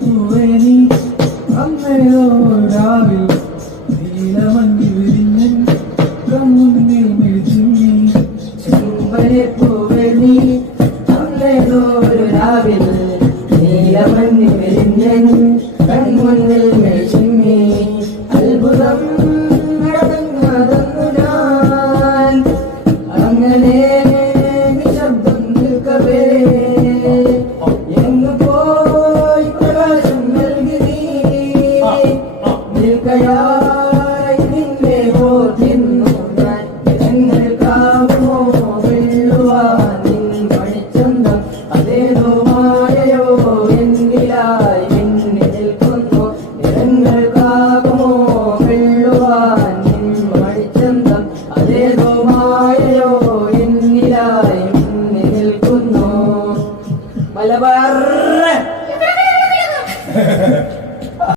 തൂവേനി അന്നേരോ രാവിൽ നീലമഞ്ഞി വിരിഞ്ഞൻ കമ്മുന്നിൽ മിഴിച്ചിങ്ങി പൂവേനി അന്നേരോ രാവിൽ നീലമഞ്ഞി വിരിഞ്ഞൻ കൺമുന്നിൽ മിഴിച്ചിങ്ങി അത്ഭുതം നടന്നതെന്നു ഞാൻ അങ്ങനെ നിശബ്ദം നിൽക്കവേ നിൽക്കയായി നിന്നെ ഓർത്തിന്നു ഞാൻ ജനങ്ങൾക്കാവുമോ വെള്ളുവാൻ നിൻ മണിച്ചന്തം അതേതോ മായയോ എന്നിലായി മിന്നി നിൽക്കുന്നു ജനങ്ങൾക്കാവുമോ വെള്ളുവാൻ നിൻ മണിച്ചന്തം അതേതോ മായയോ എന്നിലായി മിന്നി നിൽക്കുന്നു മലബാർ